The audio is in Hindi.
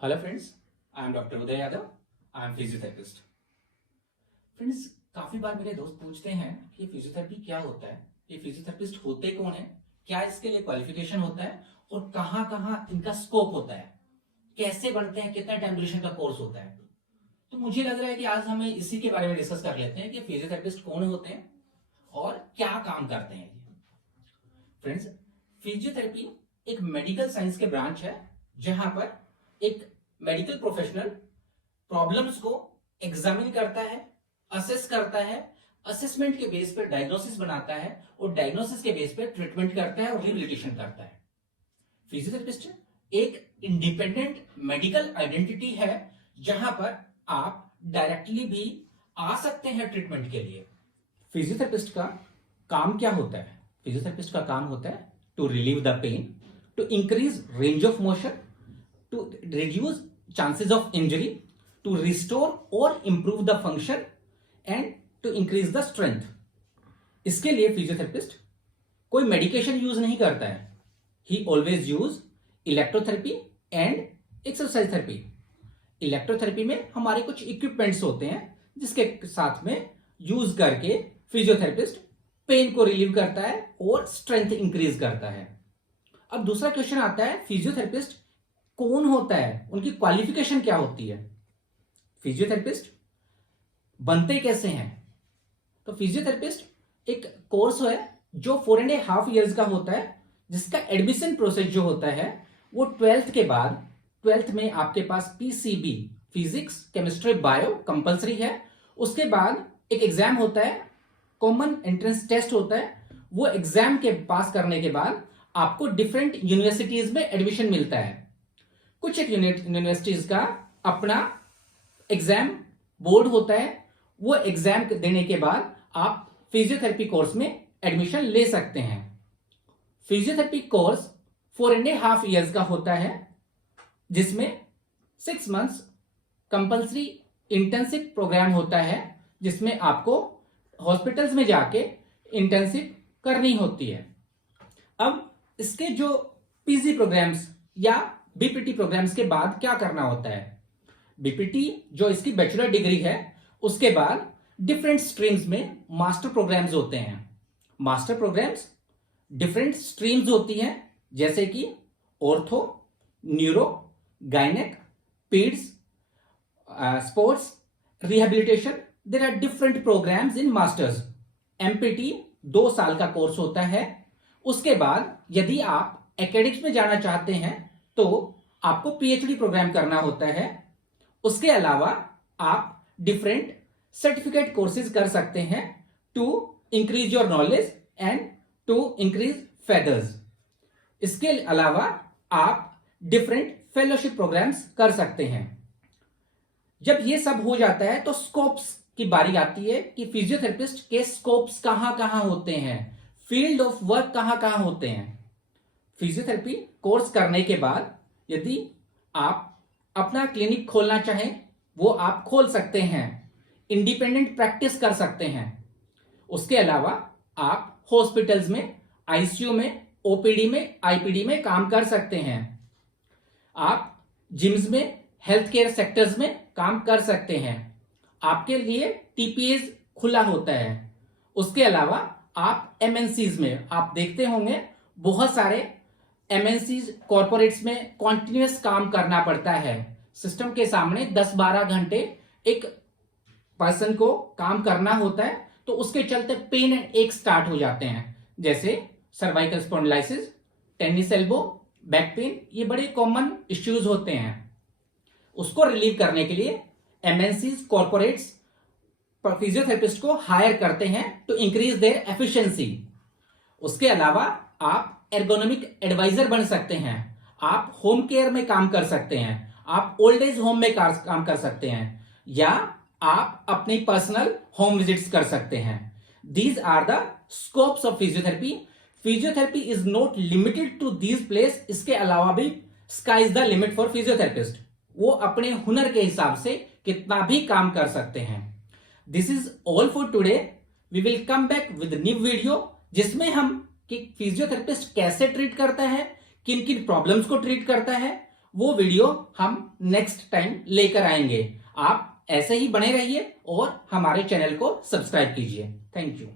Hello friends, I am doctor Uday Yadav. I am physiotherapist. Friends, काफी बार मेरे दोस्त पूछते हैं कि फिजियोथेरेपी क्या होता है, ये फिजियोथेरेपिस्ट होते कौन है, क्या इसके लिए क्वालिफिकेशन होता है और कहाँ कहाँ इनका स्कोप होता है, कैसे बनते हैं, कितना टाइम ड्यूरेशन का कोर्स होता है। तो मुझे लग रहा है कि आज हमें इसी के बारे में डिस्कस कर लेते हैं कि फिजियोथेरेपिस्ट कौन होते हैं और क्या काम करते हैं। फ्रेंड्स, फिजियोथेरेपी एक मेडिकल साइंस के ब्रांच है जहां पर एक मेडिकल प्रोफेशनल प्रॉब्लम्स को एग्जामिन करता है, असेस करता है, असेसमेंट के बेस पर डायग्नोसिस बनाता है और डायग्नोसिस के बेस पर ट्रीटमेंट करता है और रिहेबिलिटेशन करता है। फिजियोथेरेपिस्ट एक इंडिपेंडेंट मेडिकल आइडेंटिटी है जहां पर आप डायरेक्टली भी आ सकते हैं ट्रीटमेंट के लिए। फिजियोथेरेपिस्ट का काम क्या होता है? फिजियोथेरेपिस्ट का काम होता है to relieve the pain, to increase range of motion, to reduce chances of injury, to restore or improve the function and to increase the strength। इसके लिए फिजियोथेरेपिस्ट कोई मेडिकेशन यूज नहीं करता है। ही always use electrotherapy and exercise therapy. Electrotherapy में हमारे कुछ इक्विपमेंट्स होते हैं जिसके साथ में यूज करके फिजियोथेरेपिस्ट पेन को रिलीव करता है और स्ट्रेंथ इंक्रीज करता है। अब दूसरा क्वेश्चन आता है, फिजियोथेरेपिस्ट कौन होता है, उनकी क्वालिफिकेशन क्या होती है, फिजियोथेरेपिस्ट बनते कैसे हैं? तो फिजियोथेरेपिस्ट एक कोर्स है जो 4.5 years का होता है, जिसका एडमिशन प्रोसेस जो होता है वो 12th के बाद, 12th में आपके पास PCB physics chemistry bio compulsory है। उसके बाद एक एग्जाम होता है, कॉमन एंट्रेंस टेस्ट होता है। वो एग्जाम के पास करने के बाद आपको डिफरेंट यूनिवर्सिटीज में एडमिशन मिलता है। कुछ एक यूनिवर्सिटीज का अपना एग्जाम बोर्ड होता है। वो एग्जाम देने के बाद आप फिजियोथेरेपी कोर्स में एडमिशन ले सकते हैं। फिजियोथेरेपी कोर्स 4.5 years का होता है, जिसमें 6 months कंपल्सरी इंटर्नशिप प्रोग्राम होता है, जिसमें आपको हॉस्पिटल्स में जाके इंटर्नशिप करनी होती है। अब इसके जो पीजी प्रोग्राम्स या बीपीटी प्रोग्राम्स के बाद क्या करना होता है? बीपीटी जो इसकी बैचलर डिग्री है, उसके बाद डिफरेंट स्ट्रीम्स में मास्टर प्रोग्राम्स होते हैं। मास्टर प्रोग्राम्स डिफरेंट स्ट्रीम्स होती हैं, जैसे कि ऑर्थो, न्यूरो, गायनेक, paeds, sports, rehabilitation. There are different programmes in masters. MPT 2 साल का कोर्स होता है। उसके बाद यदि आप एकेडमिक्स में जाना चाहते हैं तो आपको पीएचडी प्रोग्राम करना होता है। उसके अलावा आप डिफरेंट सर्टिफिकेट कोर्सेज कर सकते हैं to increase your knowledge and to increase feathers. इसके अलावा आप डिफरेंट फेलोशिप प्रोग्राम्स कर सकते हैं। जब ये सब हो जाता है तो स्कोप्स की बारी आती है कि फिजियोथेरेपिस्ट के स्कोप्स कहां कहां होते हैं, फील्ड ऑफ वर्क कहां कहां होते हैं। फिजियोथेरेपी कोर्स करने के बाद यदि आप अपना क्लिनिक खोलना चाहें, वो आप खोल सकते हैं, इंडिपेंडेंट प्रैक्टिस कर सकते हैं। उसके अलावा आप हॉस्पिटल्स में, आईसीयू में, ओपीडी में, आईपीडी में काम कर सकते हैं। आप जिम्स में, हेल्थ केयर सेक्टर्स में काम कर सकते हैं। आपके लिए टीपीएस खुला होता है। उसके अलावा आप एमएनसीज में, आप देखते होंगे बहुत सारे एमएनसीज कॉर्पोरेट्स में कॉन्टिन्यूअस काम करना पड़ता है। सिस्टम के सामने 10-12 घंटे एक पर्सन को काम करना होता है, तो उसके चलते पेन एंड एक स्टार्ट हो जाते हैं, जैसे cervical spondylosis, tennis elbow, back pain. ये बड़े कॉमन इश्यूज होते हैं। उसको रिलीव करने के लिए एमएनसीज कॉर्पोरेट्स फिजियोथेरेपिस्ट को हायर करते हैं टू इंक्रीज देयर एफिशिएंसी। उसके अलावा आप एर्गोनॉमिक एडवाइजर बन सकते हैं। आप होम केयर में काम कर सकते हैं। आप ओल्ड एज होम में काम कर सकते हैं, या आप अपनी पर्सनल होम विजिट्स कर सकते हैं। These are the scopes of physiotherapy. Physiotherapy is not limited to these place. इसके अलावा भी sky is the limit for physiotherapist. वो अपने हुनर के हिसाब से कितना भी काम कर सकते हैं। This is all for today. We will come back with new video, जिसमें हम कि फिजियोथेरेपिस्ट कैसे ट्रीट करता है, किन किन प्रॉब्लम्स को ट्रीट करता है वो वीडियो हम नेक्स्ट टाइम लेकर आएंगे। आप ऐसे ही बने रहिए और हमारे चैनल को सब्सक्राइब कीजिए। Thank you.